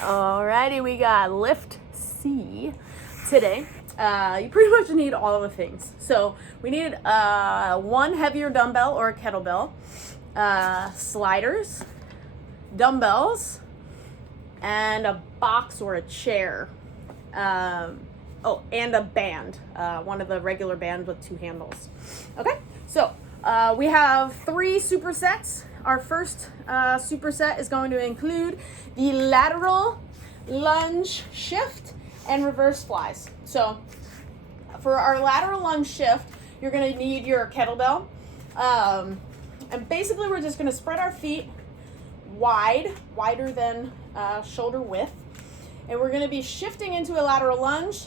Alrighty, we got lift C today. You pretty much need all the things. So we need one heavier dumbbell or a kettlebell, sliders, dumbbells, and a box or a chair. And a band, one of the regular bands with two handles. Okay, so we have 3 supersets. Our first superset is going to include the lateral, lunge, shift, and reverse flies. So for our lateral lunge shift, you're going to need your kettlebell. And basically we're just going to spread our feet wider than shoulder width. And we're going to be shifting into a lateral lunge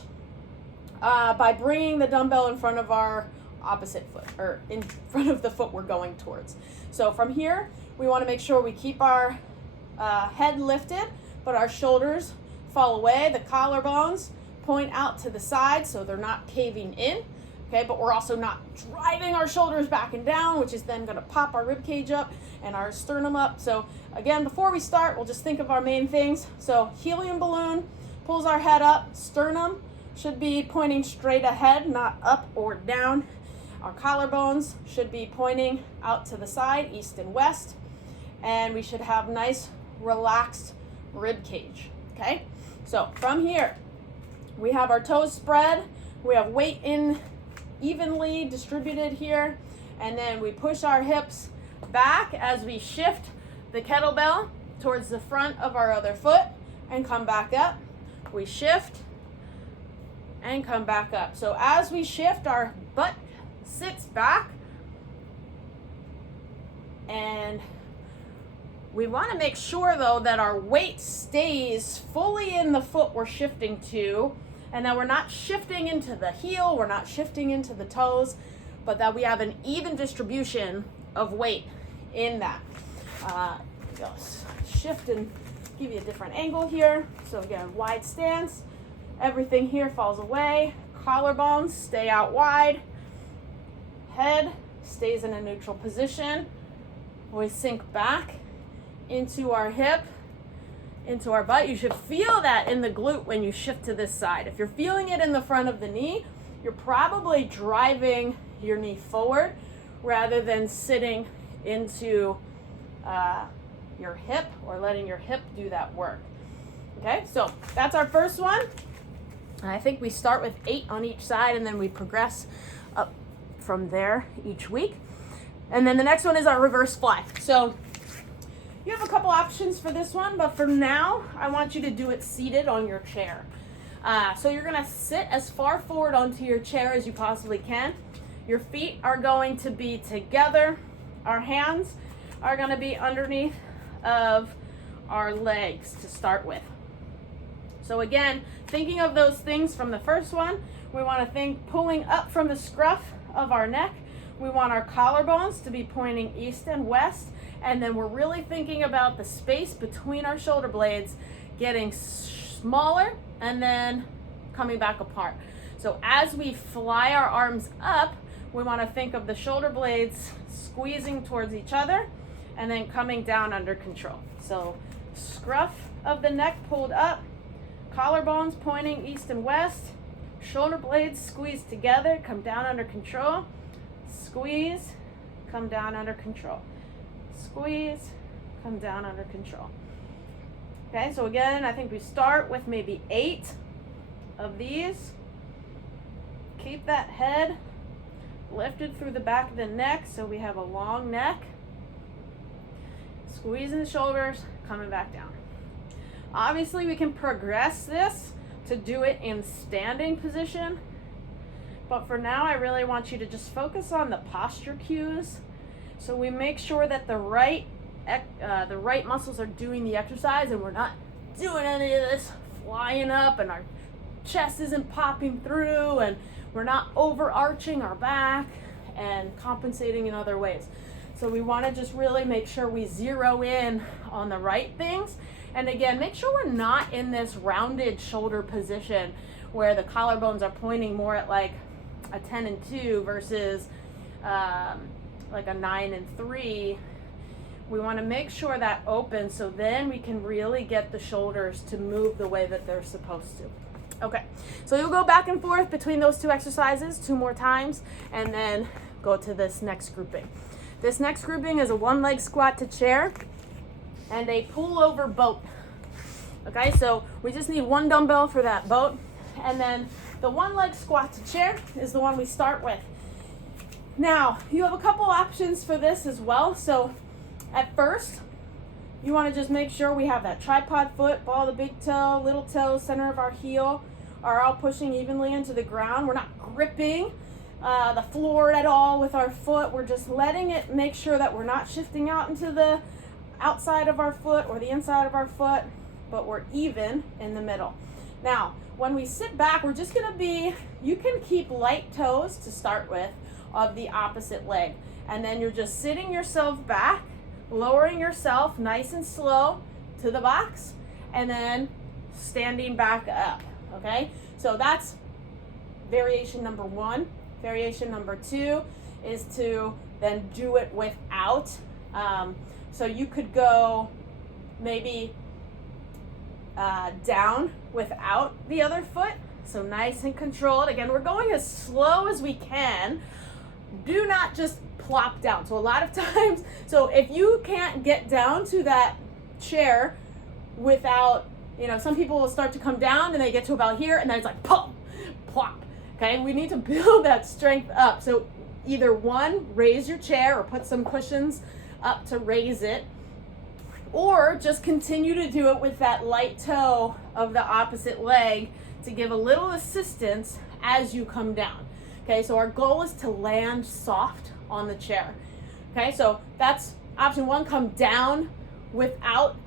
by bringing the dumbbell in front of our opposite foot, or in front of the foot we're going towards. So from here, we want to make sure we keep our head lifted, but our shoulders fall away. The collarbones point out to the side so they're not caving in. Okay, but we're also not driving our shoulders back and down, which is then going to pop our rib cage up and our sternum up. So again, before we start, we'll just think of our main things. So helium balloon pulls our head up. Sternum should be pointing straight ahead, not up or down. Our collarbones should be pointing out to the side, east and west. And we should have nice, relaxed rib cage. Okay, so from here, we have our toes spread. We have weight in evenly distributed here, and then we push our hips back as we shift the kettlebell towards the front of our other foot and come back up. We shift and come back up. So as we shift, our butt sits back, and we want to make sure though that our weight stays fully in the foot we're shifting to, and that we're not shifting into the heel, we're not shifting into the toes, but that we have an even distribution of weight in that. Shift and give you a different angle here. So again, wide stance. Everything here falls away. Collarbones stay out wide. Head stays in a neutral position. We sink back into our hip, into our butt. You should feel that in the glute when you shift to this side. If you're feeling it in the front of the knee, you're probably driving your knee forward rather than sitting into your hip or letting your hip do that work. Okay, so that's our first one. I think we start with 8 on each side and then we progress up from there each week. And then the next one is our reverse fly. So you have a couple options for this one, but for now, I want you to do it seated on your chair. So you're gonna sit as far forward onto your chair as you possibly can. Your feet are going to be together. Our hands are gonna be underneath of our legs to start with. So again, thinking of those things from the first one, we wanna think pulling up from the scruff of our neck. We want our collarbones to be pointing east and west. And then we're really thinking about the space between our shoulder blades getting smaller and then coming back apart. So as we fly our arms up, we want to think of the shoulder blades squeezing towards each other and then coming down under control. So scruff of the neck pulled up, collarbones pointing east and west, shoulder blades squeeze together, come down under control, squeeze, come down under control. Squeeze, come down under control. Okay, so again, I think we start with maybe 8 of these. Keep that head lifted through the back of the neck so we have a long neck. Squeezing the shoulders, coming back down. Obviously, we can progress this to do it in standing position, but for now, I really want you to just focus on the posture cues. So we make sure that the right muscles are doing the exercise and we're not doing any of this flying up and our chest isn't popping through and we're not overarching our back and compensating in other ways. So we want to just really make sure we zero in on the right things. And again, make sure we're not in this rounded shoulder position where the collarbones are pointing more at like a 10 and 2 versus like a 9 and 3, We want to make sure that opens so then we can really get the shoulders to move the way that they're supposed to. Okay, so you'll go back and forth between those two exercises 2 more times and then go to this next grouping. This next grouping is a 1-leg squat to chair and a pullover boat. Okay, so we just need 1 dumbbell for that boat, and then the 1-leg squat to chair is the one we start with. Now, you have a couple options for this as well. So at first, you want to just make sure we have that tripod foot, ball of the big toe, little toe, center of our heel are all pushing evenly into the ground. We're not gripping the floor at all with our foot. We're just letting it make sure that we're not shifting out into the outside of our foot or the inside of our foot, but we're even in the middle. Now, when we sit back, we're just going to be, you can keep light toes to start with of the opposite leg. And then you're just sitting yourself back, lowering yourself nice and slow to the box, and then standing back up, okay? So that's variation number 1. Variation number 2 is to then do it without. So you could go maybe down without the other foot. So nice and controlled. Again, we're going as slow as we can. Do not just plop down. So a lot of times, so if you can't get down to that chair without, some people will start to come down and they get to about here and then it's like pop, plop. Okay, we need to build that strength up. So either 1, raise your chair or put some cushions up to raise it, or just continue to do it with that light toe of the opposite leg to give a little assistance as you come down. Okay, so our goal is to land soft on the chair. Okay, so that's option 1, come down without.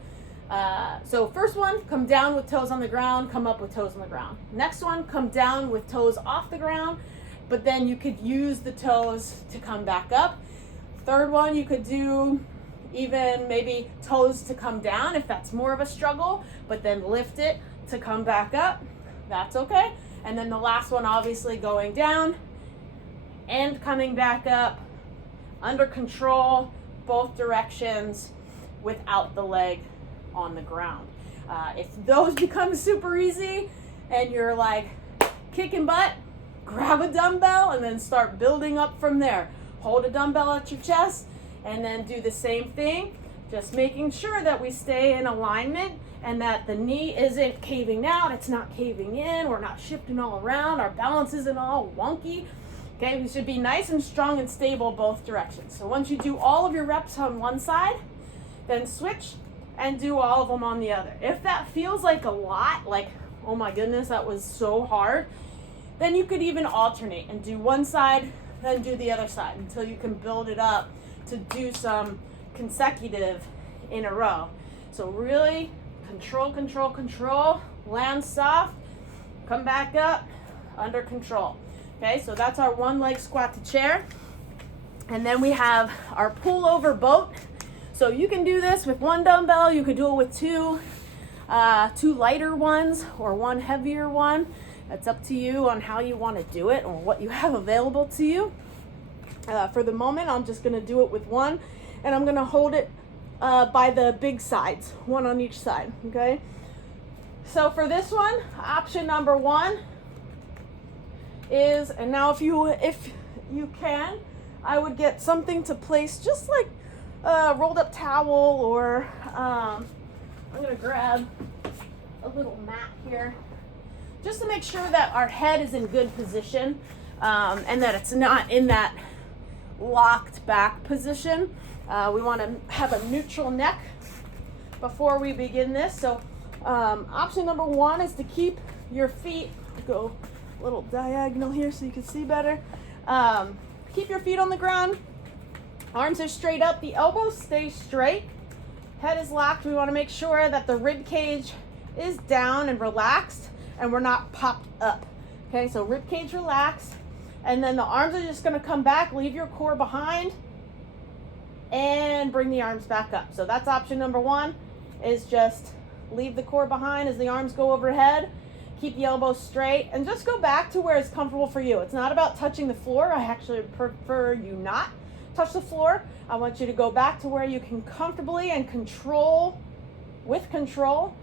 So first one, come down with toes on the ground, come up with toes on the ground. Next one, come down with toes off the ground, but then you could use the toes to come back up. Third one, you could do even maybe toes to come down if that's more of a struggle, but then lift it to come back up. That's okay. And then the last one, obviously going down and coming back up under control, both directions without the leg on the ground. If those become super easy and you're like kicking butt, grab a dumbbell and then start building up from there. Hold a dumbbell at your chest and then do the same thing, just making sure that we stay in alignment and that the knee isn't caving out, it's not caving in, we're not shifting all around, our balance isn't all wonky. Okay, we should be nice and strong and stable both directions. So once you do all of your reps on one side, then switch and do all of them on the other. If that feels like a lot, like, oh my goodness, that was so hard, then you could even alternate and do one side, then do the other side until you can build it up to do some consecutive in a row. So really control, control, control, land soft, come back up, under control. Okay, so that's our 1-leg squat to chair. And then we have our pullover boat. So you can do this with 1 dumbbell, you could do it with 2 lighter ones or 1 heavier one. That's up to you on how you want to do it or what you have available to you. For the moment, I'm just going to do it with 1, and I'm going to hold it by the big sides, 1 on each side, okay? So for this one, option number 1 is, and now if you can, I would get something to place, just like a rolled up towel, or I'm going to grab a little mat here, just to make sure that our head is in good position and that it's not in that locked back position. We want to have a neutral neck before we begin this. So option number 1 is to keep your feet, go a little diagonal here so you can see better. Keep your feet on the ground. Arms are straight up. The elbows stay straight. Head is locked. We want to make sure that the rib cage is down and relaxed and we're not popped up. Okay, so rib cage relaxed. And then the arms are just going to come back. Leave your core behind and bring the arms back up. So that's option number 1, is just leave the core behind as the arms go overhead. Keep the elbows straight and just go back to where it's comfortable for you. It's not about touching the floor. I actually prefer you not touch the floor, I want you to go back to where you can comfortably and with control,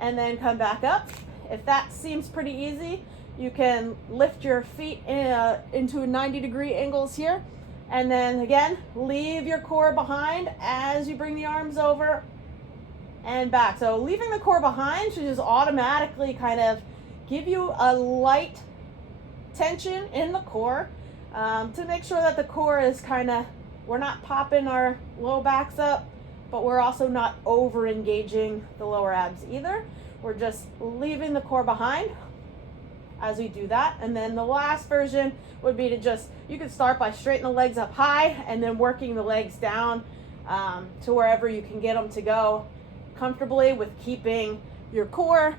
and then come back up. If that seems pretty easy, you can lift your feet into 90-degree angles here, and then again, leave your core behind as you bring the arms over and back. So leaving the core behind should just automatically kind of give you a light tension in the core, to make sure that the core is kind of, we're not popping our low backs up, but we're also not over engaging the lower abs either. We're just leaving the core behind as we do that. And then the last version would be to just, you can start by straightening the legs up high and then working the legs down to wherever you can get them to go comfortably, with keeping your core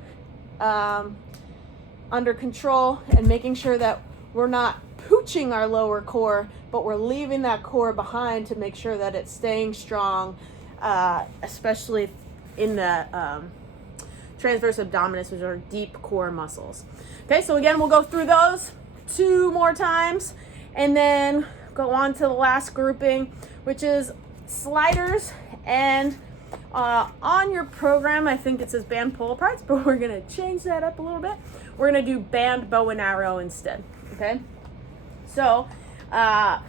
under control and making sure that we're not pooching our lower core, but we're leaving that core behind to make sure that it's staying strong, especially in the transverse abdominis, which are deep core muscles. Okay, so again, we'll go through those 2 more times and then go on to the last grouping, which is sliders. And on your program, I think it says band Pullaparts, but we're gonna change that up a little bit. We're gonna do band bow and arrow instead, okay? So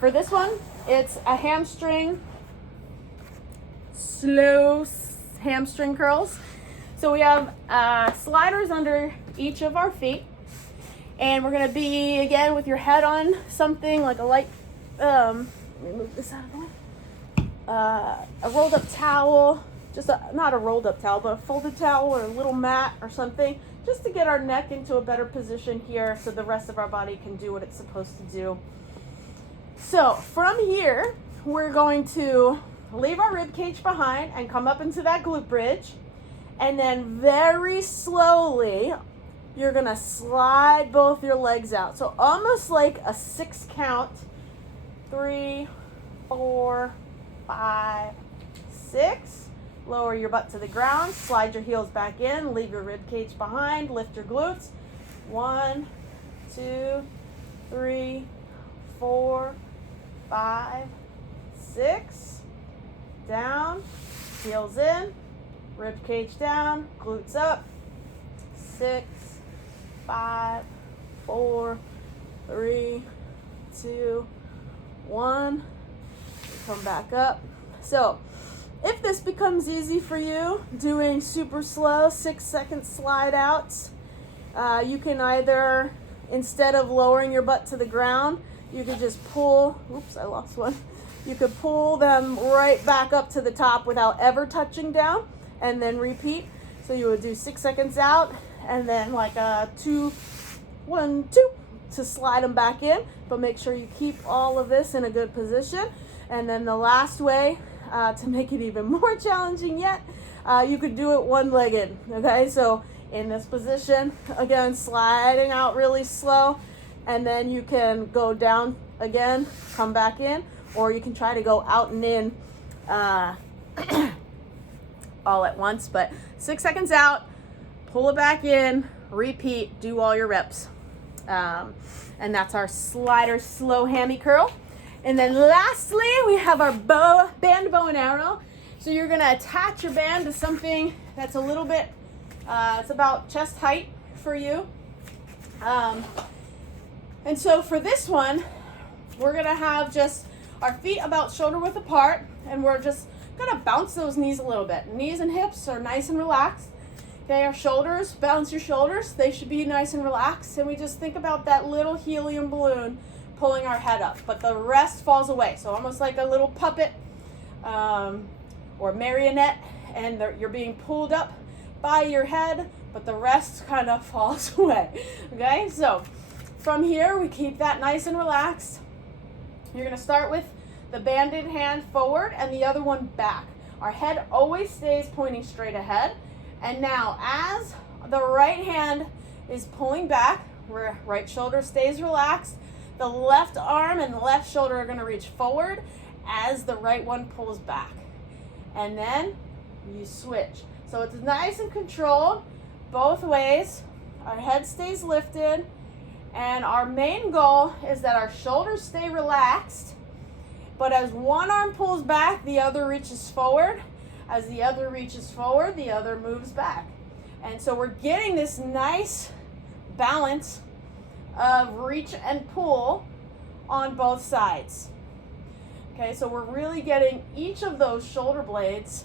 for this one, it's a hamstring, slow hamstring curls. So we have sliders under each of our feet, and we're gonna be, again, with your head on something like a light, let me move this out of the way, a rolled up towel, not a rolled up towel, but a folded towel or a little mat or something, just to get our neck into a better position here so the rest of our body can do what it's supposed to do. So from here, we're going to leave our rib cage behind and come up into that glute bridge. And then very slowly, you're gonna slide both your legs out. So almost like a 6 count. 3, 4, 5, 6. Lower your butt to the ground, slide your heels back in, leave your rib cage behind, lift your glutes. 1, 2, 3, 4, 5, 6. Down, heels in, rib cage down, glutes up. 6, 5, 4, 3, 2, 1. Come back up. So if this becomes easy for you, doing super slow 6-second slide outs, you can either, instead of lowering your butt to the ground, you could just pull, oops, I lost one. You could pull them right back up to the top without ever touching down, and then repeat. So you would do 6 seconds out, and then like a 2, 1, 2 to slide them back in, but make sure you keep all of this in a good position. And then the last way, to make it even more challenging yet, you could do it one-legged, okay? So in this position, again, sliding out really slow, and then you can go down again, come back in, or you can try to go out and in all at once. But 6 seconds out, pull it back in, repeat, do all your reps. And that's our slider slow hammy curl. And then lastly, we have our band bow and arrow. So you're gonna attach your band to something that's a little bit, it's about chest height for you. And so for this one, we're gonna have just our feet about shoulder width apart, and we're just gonna bounce those knees a little bit. Knees and hips are nice and relaxed. Okay, our shoulders, bounce your shoulders. They should be nice and relaxed. And we just think about that little helium balloon pulling our head up, but the rest falls away. So almost like a little puppet or marionette, and you're being pulled up by your head, but the rest kind of falls away. Okay, so from here, we keep that nice and relaxed. You're gonna start with the banded hand forward and the other one back. Our head always stays pointing straight ahead. And now as the right hand is pulling back, right shoulder stays relaxed, the left arm and the left shoulder are gonna reach forward as the right one pulls back. And then you switch. So it's nice and controlled both ways. Our head stays lifted, and our main goal is that our shoulders stay relaxed But as one arm pulls back, the other reaches forward. As the other reaches forward, the other moves back. And so we're getting this nice balance of reach and pull on both sides. Okay, so we're really getting each of those shoulder blades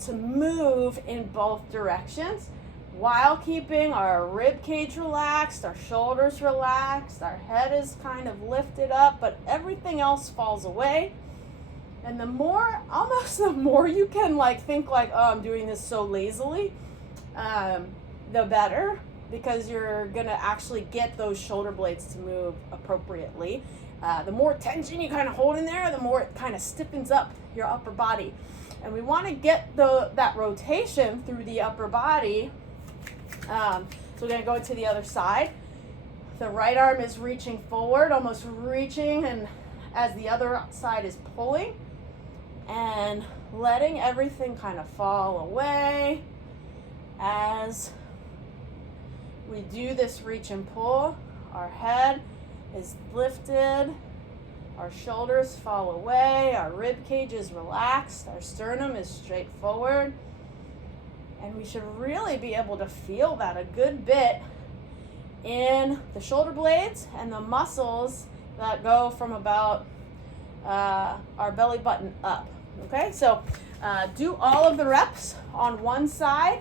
to move in both directions while keeping our rib cage relaxed, our shoulders relaxed, our head is kind of lifted up, but everything else falls away. And the more you can think oh, I'm doing this so lazily, the better, because you're gonna actually get those shoulder blades to move appropriately. The more tension you kind of hold in there, the more it kind of stiffens up your upper body. And we want to get that rotation through the upper body. So we're going to go to the other side. The right arm is reaching forward, almost reaching, and as the other side is pulling, and letting everything kind of fall away as we do this reach and pull. Our head is lifted, our shoulders fall away, our rib cage is relaxed, our sternum is straight forward, and we should really be able to feel that a good bit in the shoulder blades and the muscles that go from about our belly button up. Okay, so do all of the reps on one side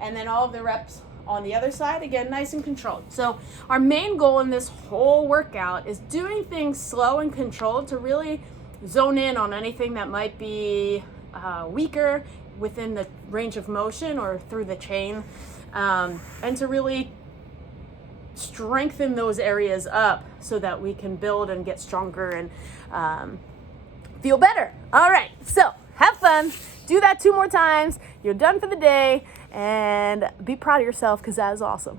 and then all of the reps on the other side, again, nice and controlled. So our main goal in this whole workout is doing things slow and controlled to really zone in on anything that might be weaker within the range of motion or through the chain, and to really strengthen those areas up so that we can build and get stronger and feel better. All right, so have fun. Do that 2 more times. You're done for the day. And be proud of yourself, because that is awesome.